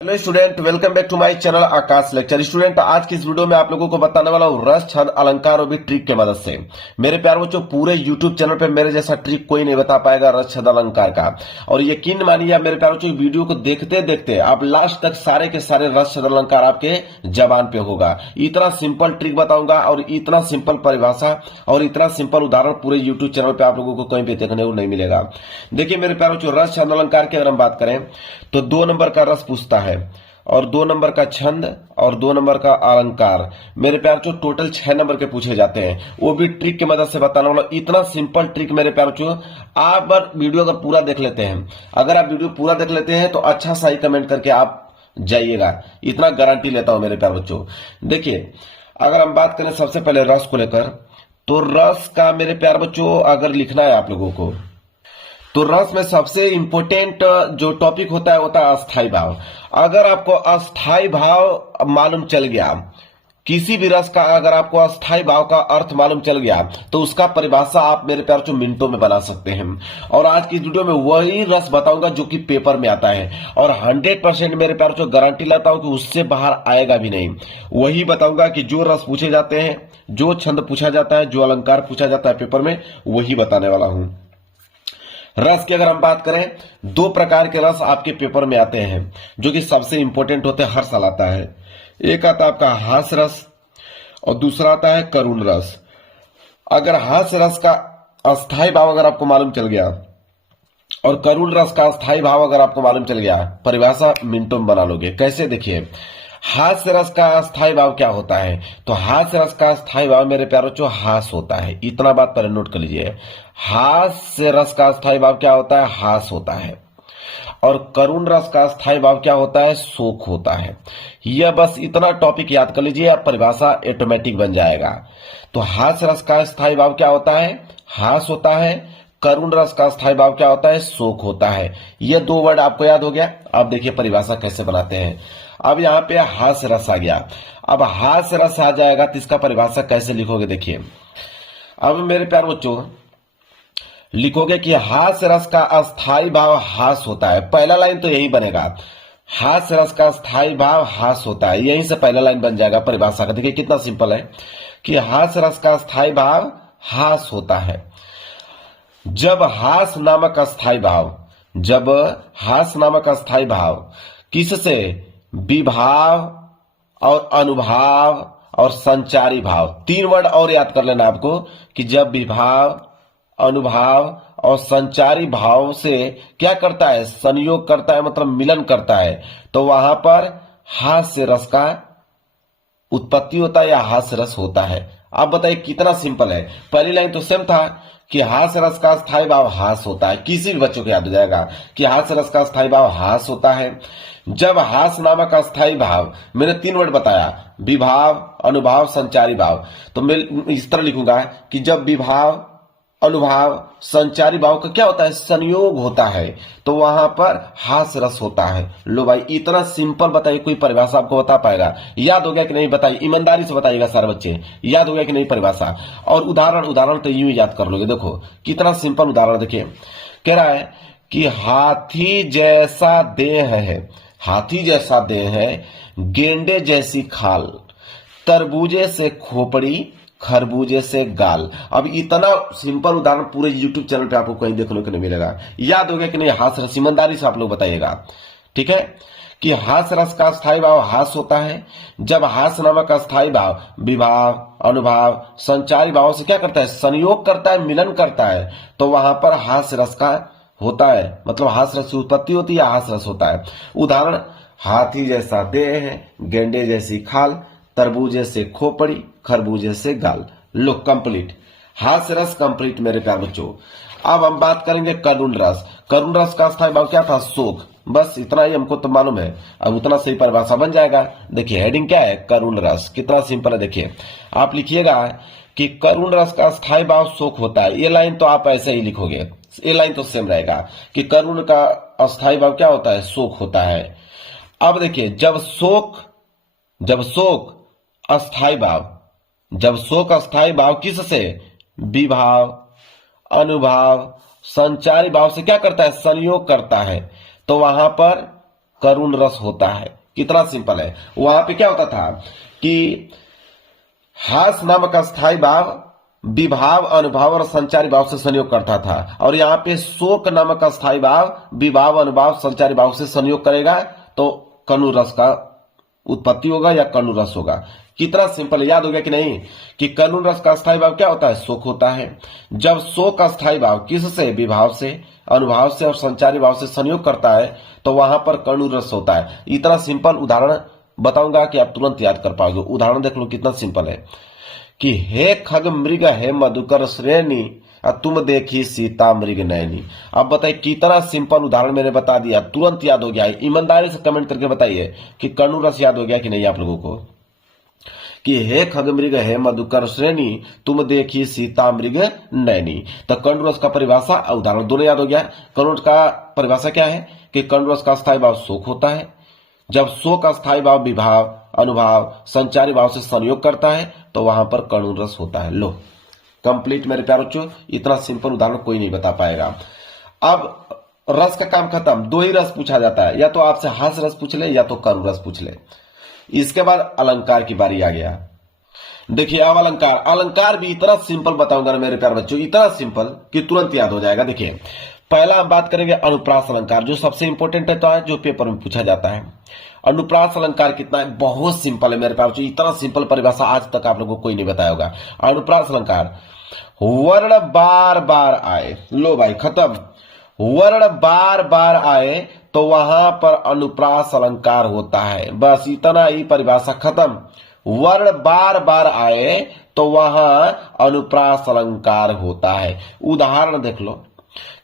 Hello student, welcome back to my channel Akash lecture. Student, आज की इस वीडियो में आप लोगों को बताने वाला हूँ रस, छंद, अलंकार और भी ट्रिक की मदद से। मेरे प्यार बच्चों, पूरे यूट्यूब चैनल पे मेरे जैसा ट्रिक कोई नहीं बता पाएगा रस, छंद, अलंकार का। और यकीन मानिए आप मेरे प्यार बच्चों, वीडियो को देखते देखते आप लास्ट तक सारे के सारे रस, छंद, अलंकार आपके जबान पे होगा। इतना सिंपल ट्रिक बताऊंगा और इतना सिंपल परिभाषा और इतना सिंपल उदाहरण पूरे यूट्यूब चैनल पे आप लोगों को कहीं भी देखने को नहीं मिलेगा। देखिए मेरे प्यार बच्चों, रस, छंद, अलंकार की अगर हम बात करें तो 2 नंबर का रस पूछता है और 2 नंबर का छंद और 2 नंबर का अलंकार। मेरे प्यार चो टोटल 6 नंबर के पूछे जाते हैं, वो भी ट्रिक की मदद से बताने वाला। इतना सिंपल ट्रिक मेरे प्यार चो, आप बार वीडियो अगर पूरा देख लेते हैं, अगर आप वीडियो पूरा देख लेते हैं तो अच्छा सही कमेंट करके आप जाइएगा, इतना गारंटी लेता हूं मेरे प्यार बच्चों। देखिए अगर हम बात करें सबसे पहले रस को लेकर, तो रस का मेरे प्यार बच्चों अगर लिखना है आप लोगों को, तो रस में सबसे इंपॉर्टेंट जो टॉपिक होता है अस्थाई भाव। अगर आपको अस्थाई भाव मालूम चल गया, किसी भी रस का अगर आपको अस्थाई भाव का अर्थ मालूम चल गया तो उसका परिभाषा आप मेरे प्यार चो मिनटों में बना सकते हैं। और आज की वीडियो में वही रस बताऊंगा जो कि पेपर में आता है, और 100% मेरे प्यार चो गारंटी लाता हूं कि उससे बाहर आएगा भी नहीं। वही बताऊंगा कि जो रस पूछे जाते हैं, जो छंद पूछा जाता है, जो अलंकार पूछा जाता है पेपर में, वही बताने वाला हूं। रस की अगर हम बात करें, 2 प्रकार के रस आपके पेपर में आते हैं जो कि सबसे इंपॉर्टेंट होते हैं, हर साल आता है। एक आता है आपका हास्य रस और दूसरा आता है करुण रस। अगर हास्य रस का अस्थाई भाव अगर आपको मालूम चल गया और करुण रस का अस्थाई भाव अगर आपको मालूम चल गया, परिभाषा मिनटों में बना लोगे। कैसे? देखिए, हास्य रस का अस्थाई भाव क्या होता है, तो हास्य रस का अस्थाई भाव मेरे प्यारों चो हास होता है। इतना बात पहले नोट कर लीजिए, हास्य रस का अस्थाई भाव क्या होता है? हास होता है। और करुण रस का अस्थाई भाव क्या होता है? शोक होता है। यह बस इतना टॉपिक याद कर लीजिए, आप परिभाषा ऑटोमेटिक बन जाएगा। तो हास्य रस का अस्थाई भाव क्या होता है? हास होता है। करुण रस का अस्थाई भाव क्या होता है? शोक होता है। ये 2 वर्ड आपको याद हो गया। अब देखिए परिभाषा कैसे बनाते हैं। अब यहाँ पे हास्य रस आ गया, अब हास्य रस आ जाएगा तो इसका परिभाषा कैसे लिखोगे? देखिए, अब मेरे प्यार बच्चों लिखोगे कि हास्य रस का अस्थाई भाव हास होता है। पहला लाइन तो यही बनेगा, हास्य रस का अस्थाई भाव हास होता है, यहीं से पहला लाइन बन जाएगा परिभाषा का। देखिए कितना सिंपल है कि हास्य रस का अस्थाई भाव हास होता है जब हास नामक अस्थाई भाव, जब हास नामक अस्थाई भाव किससे? विभाव और अनुभाव और संचारी भाव। 3 वर्ड और याद कर लेना आपको कि जब विभाव, अनुभाव और संचारी भाव से क्या करता है? संयोग करता है, मतलब मिलन करता है, तो वहां पर हास्य रस का उत्पत्ति होता है या हास्य रस होता है। आप बताइए कितना सिंपल है। पहली लाइन तो सेम था कि हास्य रस का स्थायी भाव हास होता है, किसी भी बच्चों को याद हो जाएगा कि हास्य रस का स्थायी भाव हास होता है जब हास नामक अस्थाई भाव, मैंने 3 वर्ड बताया, विभाव, अनुभाव, संचारी भाव। तो मैं इस तरह लिखूंगा कि जब विभाव, अनुभाव, संचारी भाव का क्या होता है? संयोग होता है, तो वहां पर हास रस होता है। लो भाई, इतना सिंपल बताइए, कोई परिभाषा आपको बता पाएगा? याद हो गया कि नहीं बताइए, ईमानदारी से बताइएगा सारे बच्चे, याद हो गया कि नहीं परिभाषा? और उदाहरण तो यूं ही याद कर लोगे। देखो कितना सिंपल उदाहरण, देखिए कह रहा है कि हाथी जैसा देह है, हाथी जैसा देह है, गेंडे जैसी खाल, तरबूजे से खोपड़ी, खरबूजे से गाल। अब इतना सिंपल उदाहरण पूरे YouTube चैनल पे आपको कहीं देखने को नहीं मिलेगा। याद हो गया कि नहीं? हास रस, ईमानदारी से आप लोग बताइएगा, ठीक है? कि हास रस का स्थायी भाव हास होता है जब हास नामक स्थायी भाव विभाव, अनुभाव, संचारी भाव से क्या करता है? संयोग करता है, मिलन करता है, तो वहां पर हास रस का होता है, मतलब हास रस की उत्पत्ति होती है या हास रस होता है। उदाहरण, हाथी जैसा देह, गेंडे जैसी खाल, तरबूजे से खोपड़ी, खरबूजे से गाल। लो कंप्लीट, हास्य रस कंप्लीट मेरे प्यार बच्चों। अब हम बात करेंगे करुण रस। करुण रस का स्थायी भाव क्या था? शोक। बस इतना ही हमको तो मालूम है, अब उतना सही परिभाषा बन जाएगा। देखिए हेडिंग क्या है? करुण रस। कितना सिंपल है, देखिए आप लिखिएगा कि करुण रस का स्थायी भाव शोक होता है। ये लाइन तो आप ऐसे ही लिखोगे, ये लाइन तो सेम रहेगा कि करुण का अस्थायी भाव क्या होता है? शोक होता है। अब देखिए, जब शोक अस्थाई भाव, जब शोक अस्थाई भाव किससे? विभाव, अनुभाव, संचारी भाव से क्या करता है? संयोग करता है, तो वहां पर करुण रस होता है। कितना सिंपल है। वहां पे क्या होता था कि हास नामक स्थायी भाव विभाव अनुभाव और संचारी भाव से संयोग करता था, और यहाँ पे शोक नामक स्थायी भाव विभाव अनुभाव संचारी भाव से संयोग करेगा तो कनु रस का उत्पत्ति होगा या कनु रस होगा। कितना सिंपल, याद हो गया कि नहीं कि कनु रस का स्थायी भाव क्या होता है, शोक होता है। जब शोक का स्थायी भाव किससे, विभाव से अनुभाव से और संचारी भाव से संयोग करता है तो वहां पर कनु रस होता है। इतना सिंपल उदाहरण बताऊंगा कि आप तुरंत याद कर पाओगे। उदाहरण देख लो कितना सिंपल है कि हे खग मृग हे मधुकर श्रेणी तुम देखी सीता मृग नयनी। अब बताइए कितना सिंपल उदाहरण मैंने बता दिया, तुरंत याद हो गया। ईमानदारी से कमेंट करके बताइए कि कनु रस याद हो गया कि नहीं आप लोगों को, कि हे खग मृग हे मधुकर श्रेणी तुम देखी सीता मृग नयनी। तो कनु रस का परिभाषा उदाहरण दोनों याद हो गया। कनु रस का परिभाषा क्या है कि कनु रस का स्थायी भाव शोक होता है। जब शोक का स्थायी भाव विभाव अनुभाव संचारी भाव से संयोग करता है तो वहां पर कनु रस होता है। लो कंप्लीट मेरे प्यारे बच्चों, इतना सिंपल उदाहरण कोई नहीं बता पाएगा। अब रस का काम खत्म, दो ही रस पूछा जाता है, या तो आपसे हास रस पूछ ले या तो कनु रस पूछ ले। इसके बाद अलंकार की बारी आ गया। देखिए अब अलंकार भी इतना सिंपल बताऊंगा ना मेरे प्यारे बच्चों, इतना सिंपल कि तुरंत याद हो जाएगा। देखिए पहला हम बात करेंगे अनुप्रास अलंकार, जो सबसे इंपॉर्टेंट है तो है, जो पेपर में पूछा जाता है। अनुप्रास अलंकार कितना है, बहुत सिंपल है मेरे प्यारे बच्चों, इतना सिंपल परिभाषा आज तक आप लोगों को कोई नहीं बताया होगा। अनुप्रास अलंकार, वर्ण बार बार आए, लो भाई खत्म, वर्ण बार बार आए तो वहां पर अनुप्रास अलंकार होता है। बस इतना ही परिभाषा खत्म। वर्ण बार बार आए तो वहां अनुप्रास अलंकार होता है। उदाहरण देख लो,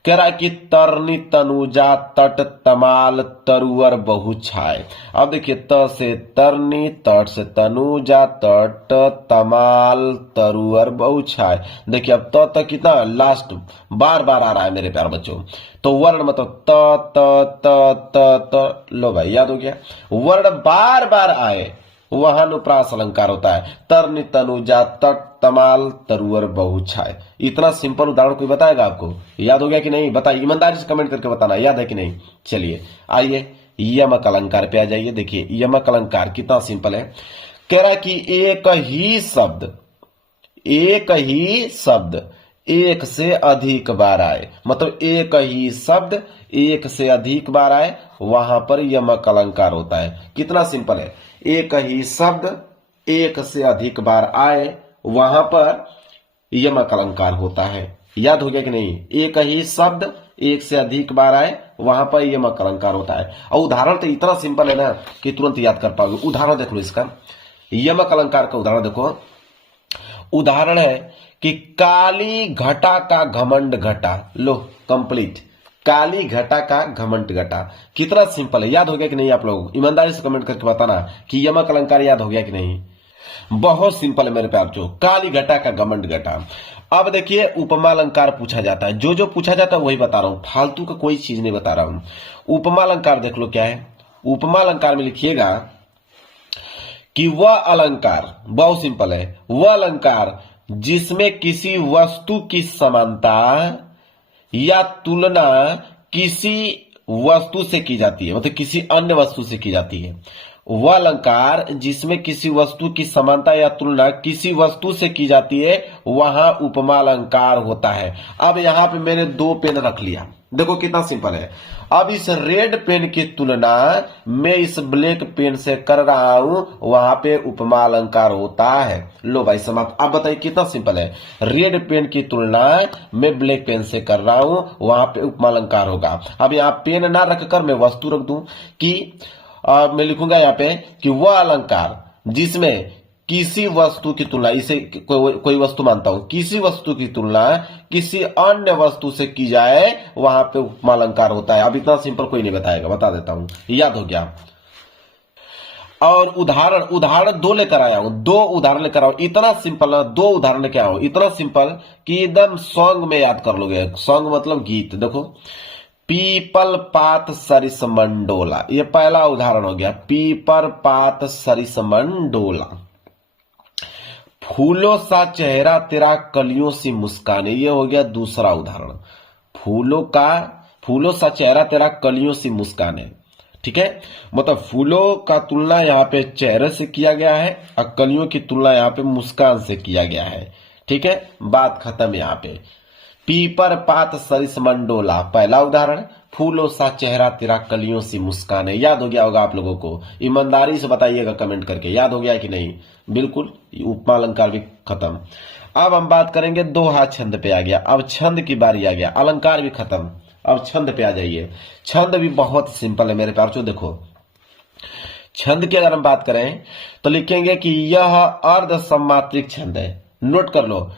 कह रहा है कि तरनी तनुजा तट तमाल तरुअर बहु छाए। अब देखिए त से तरनी, तट से तनुजा, तट तमाल तरुअर बहु छाए। देखिए अब त तक कितना लास्ट बार बार आ रहा है मेरे प्यारे बच्चों। तो वर्ण मतलब त त त त त, लो भाई याद हो गया। वर्ण बार बार आए वहां अनुप्रास अलंकार होता है। तरनी तनुजा तट तमाल तरुअर बहु छाए। इतना सिंपल उदाहरण कोई बताएगा आपको, याद हो गया कि नहीं बताइए, ईमानदारी से कमेंट करके बताना याद है कि नहीं। चलिए आइए यमक अलंकार पे आ जाइए। देखिए यमक अलंकार कितना सिंपल है। कह रहा है कि एक ही शब्द एक से अधिक बार आए, मतलब एक ही शब्द एक से अधिक बार आए वहां पर यमक अलंकार होता है। कितना सिंपल है, एक ही शब्द एक से अधिक बार आए वहां पर यमक अलंकार होता है। याद हो गया कि नहीं, एक ही शब्द एक से अधिक बार आए वहां पर यमक अलंकार होता है। और उदाहरण तो इतना सिंपल है ना कि तुरंत याद कर पाओगे। उदाहरण देख लो इसका, यमक अलंकार का उदाहरण देखो। उदाहरण है कि काली घटा का घमंड घटा। लो कंप्लीट, काली घटा का घमंड घटा। कितना सिंपल है, याद हो गया कि नहीं आप लोग, ईमानदारी से कमेंट करके बताना कि यमक अलंकार याद हो गया कि नहीं। बहुत सिंपल है मेरे प्यार बच्चों, काली घटा का घमंड घटा। अब देखिए उपमा अलंकार पूछा जाता है, जो पूछा जाता है वही बता रहा हूं, फालतू का कोई चीज नहीं बता रहा हूं। उपमा अलंकार देख लो क्या है। उपमा अलंकार में लिखिएगा कि वह अलंकार, बहुत सिंपल है, वह अलंकार जिसमें किसी वस्तु की समानता या तुलना किसी वस्तु से की जाती है, मतलब किसी अन्य वस्तु से की जाती है। वह अलंकार जिसमें किसी वस्तु की समानता या तुलना किसी वस्तु से की जाती है वहां उपमा अलंकार होता है। अब यहां पे मैंने दो पेन रख लिया, देखो कितना सिंपल है। अब इस रेड पेन की तुलना मैं इस ब्लैक पेन से कर रहा हूं, वहां पे उपमा अलंकार होता है। लो भाई समाप्त। अब बताइए कितना सिंपल है, रेड पेन की तुलना मैं ब्लैक पेन से कर रहा हूं, वहां पे उपमा अलंकार होगा। अब यहाँ पेन ना रखकर मैं वस्तु रख दूं कि मैं लिखूंगा यहाँ पे कि वह अलंकार जिसमें किसी वस्तु की तुलना, इसे कोई वस्तु मानता हूं, किसी वस्तु की तुलना किसी अन्य वस्तु से की जाए वहां पे उपमा अलंकार होता है। अब इतना सिंपल कोई नहीं बताएगा, बता देता हूं, याद हो गया। और उदाहरण दो लेकर आया हूं, दो उदाहरण लेकर आया हूं। इतना सिंपल है, दो उदाहरण लेकर आया हूं, इतना सिंपल कि एकदम सॉन्ग में याद कर लोगे। सॉन्ग मतलब गीत। देखो पीपल पात सरिस मंडोला, ये पहला उदाहरण हो गया। पीपल पात सरिस मंडोला। फूलों सा चेहरा तेरा कलियों सी मुस्कान, ये हो गया दूसरा उदाहरण। फूलों सा चेहरा तेरा कलियों सी मुस्कान है, ठीक है, मतलब फूलों का तुलना यहाँ पे चेहरे से किया गया है और कलियों की तुलना यहाँ पे मुस्कान से किया गया है। ठीक है, बात खत्म यहाँ पे। पीपर पात सरिस मंडोला, पहला उदाहरण, फूलों सा चेहरा तेरा कलियों सी मुस्कान है। याद हो गया होगा आप लोगों को, ईमानदारी से बताइएगा कमेंट करके, याद हो गया कि नहीं? बिल्कुल, उपमा अलंकार भी खत्म। अब हम बात करेंगे दोहा छंद पे आ गया, अब छंद की बारी आ गया, अलंकार भी खत्म, अब छंद पे आ जाइए। छंद भी बहुत सिंपल है मेरे प्यार जो, देखो छंद की अगर हम बात करें तो लिखेंगे कि यह अर्ध सम्मात्रिक छंद है। नोट कर लो,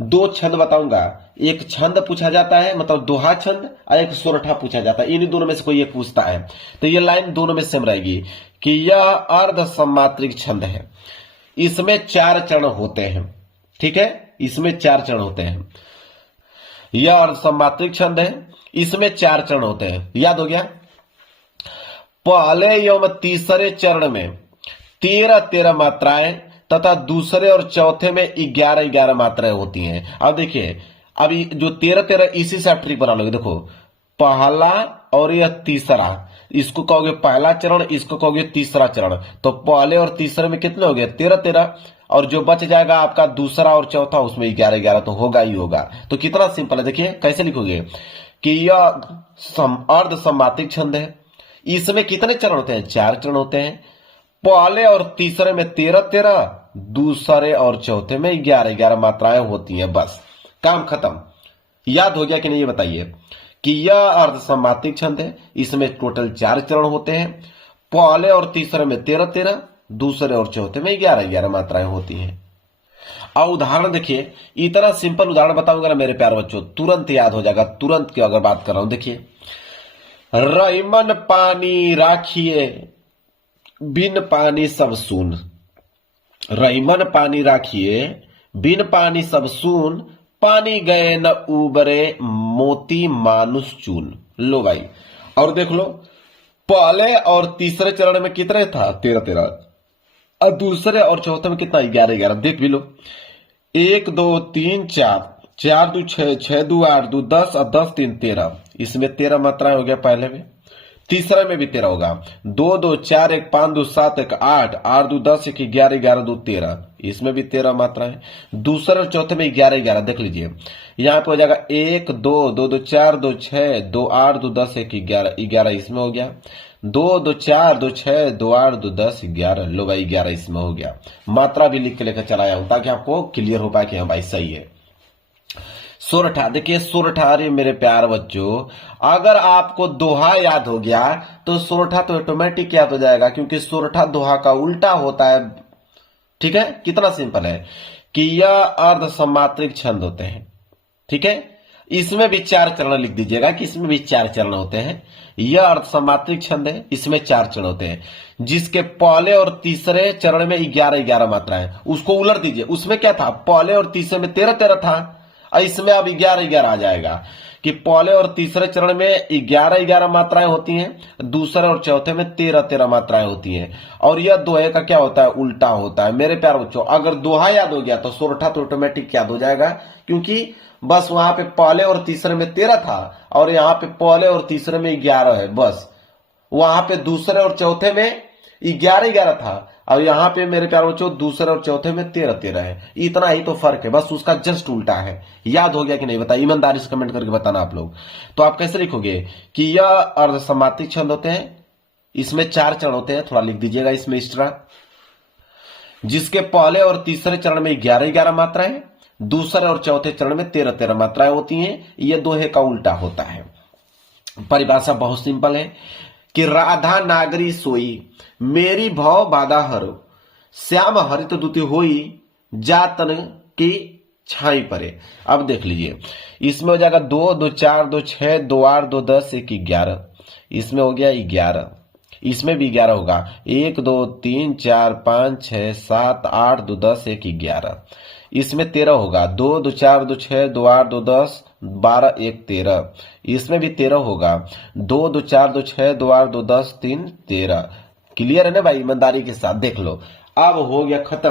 दो छंद बताऊंगा, एक छंद पूछा जाता है मतलब दोहा छंद, और एक सोरठा पूछा जाता है, इन दोनों में से कोई एक पूछता है तो ये लाइन दोनों में सेम रहेगी कि यह अर्ध सम्मात्रिक छंद है, इसमें 4 चरण होते हैं। ठीक है, इसमें 4 चरण होते हैं। यह अर्ध सम्मात्रिक छंद है, इसमें 4 चरण होते हैं। याद हो गया? पहले एवं तीसरे चरण में 13-13 मात्राएं तथा दूसरे और चौथे में 11-11 मात्राएं होती हैं। अब देखिए, अभी जो 13-13 इसी से आप ट्रिक बना लोगे। देखो, पहला और यह तीसरा, इसको कहोगे पहला चरण, इसको कहोगे तीसरा चरण, तो पहले और तीसरे में कितने हो गए? 13-13, और जो बच जाएगा आपका दूसरा और चौथा, उसमें 11-11 तो होगा ही होगा। तो कितना सिंपल है, देखिए कैसे लिखोगे कि यह अर्ध सम्मात्रिक छंद है, इसमें कितने चरण होते हैं? 4 चरण होते हैं। पहले और तीसरे में 13-13, दूसरे और चौथे में 11-11 मात्राएं होती हैं। बस काम खत्म। याद हो गया कि नहीं ये बताइए कि यह अर्ध सम्मात्रिक छंद है, इसमें टोटल 4 चरण होते हैं। पहले और तीसरे में 13-13, दूसरे और चौथे में 11-11 मात्राएं होती हैं। अब उदाहरण देखिए, इतना सिंपल उदाहरण बताऊंगा ना मेरे प्यारे बच्चों, तुरंत याद हो जाएगा। तुरंत की अगर बात कर रहा हूं, देखिए, रईमन पानी राखिए बिन पानी सब सून, रईमन पानी राखिए बिन पानी सब सून, पानी गए न उबरे मोती मानुष चून। लो भाई, और देख लो, पहले और तीसरे चरण में कितने था? 13-13, और दूसरे और चौथे में कितना? 11-11। देख भी लो, 1 2 3 4, 4 2 6, 6 2 8, 2 10 और 10 3 13, इसमें 13 मात्राएं हो गया। पहले में, तीसरे में भी 13 होगा। 2 2 4 1 5 2 7 1 8, 8 2 10 1 11 11 2 13, इसमें भी 13 मात्राएं। दूसरे और चौथे में 11-11, देख लीजिए, यहां पे हो जाएगा 1 2 2 2 4 2 6 2 8 2 10 1 11 11, इसमें हो गया। 2 2 4 2 6 2 8 2 10 11, लो भाई 11 इसमें हो गया। मात्रा भी लिख के लेकर चलाया हूं ताकि आपको क्लियर हो पाए कि हाँ भाई सही है। सोरठा, देखिए सोरठा, अरे मेरे प्यार बच्चों, अगर आपको दोहा याद हो गया तो सोरठा तो ऑटोमेटिक याद हो जाएगा, क्योंकि सोरठा दोहा का उल्टा होता है। ठीक है, कितना सिंपल है कि यह अर्ध सम्मात्रिक छंद होते हैं। ठीक है, इसमें भी 4 चरण लिख दीजिएगा कि इसमें भी 4 चरण होते हैं। यह अर्ध सम्मात्रिक छंद है, इसमें 4 चरण होते हैं, जिसके पहले और तीसरे चरण में 11-11 मात्राएं। उसको उलट दीजिए, उसमें क्या था? पहले और तीसरे में 13-13 था, और इसमें अब 11-11 आ जाएगा कि पहले और तीसरे चरण में 11-11 मात्राएं होती हैं, दूसरे और चौथे में 13-13 मात्राएं होती हैं। और यह दोहे का क्या होता है? उल्टा होता है। मेरे प्यार बच्चों, अगर दोहा याद हो गया तो सोरठा तो ऑटोमेटिक याद हो जाएगा, क्योंकि बस वहां पे पहले और तीसरे में 13 था और यहाँ पे पहले और तीसरे में 11 है। बस वहां पे दूसरे और चौथे में 11-11 था, और यहाँ पे मेरे प्यारे बच्चों दूसरे और चौथे में 13-13 है। इतना ही तो फर्क है, बस उसका जस्ट उल्टा है। याद हो गया कि नहीं बताइए? ईमानदारी से कमेंट करके बताना आप लोग। तो आप कैसे लिखोगे कि यह अर्ध सम्मात्रिक छंद होते हैं, इसमें 4 चरण होते हैं, थोड़ा लिख दीजिएगा इसमें एक्स्ट्रा, जिसके पहले और तीसरे चरण में 11-11 मात्राएं, दूसरे और चौथे चरण में 13-13 मात्राएं होती हैं। यह दोहे का उल्टा होता है। परिभाषा बहुत सिंपल है कि राधा नागरी सोई, मेरी भव बाधा हरो, श्याम हरित दुति होई, जातन की छाई परे। अब देख लीजिए, इसमें हो जाएगा 2 2 4 2 6 2 8 2 10 1 11, इसमें हो गया 11, इसमें भी 11 होगा। 1 2 3 4 5 6 7 8 2 10 1 11, इसमें 13 होगा। 2 2 4 2 6 2 8 2 10 12 1 13, इसमें भी 13 होगा। 2 2 4 2 6 2 8 2 10 3 13। क्लियर है ना भाई? ईमानदारी के साथ देख लो। अब हो गया खत्म।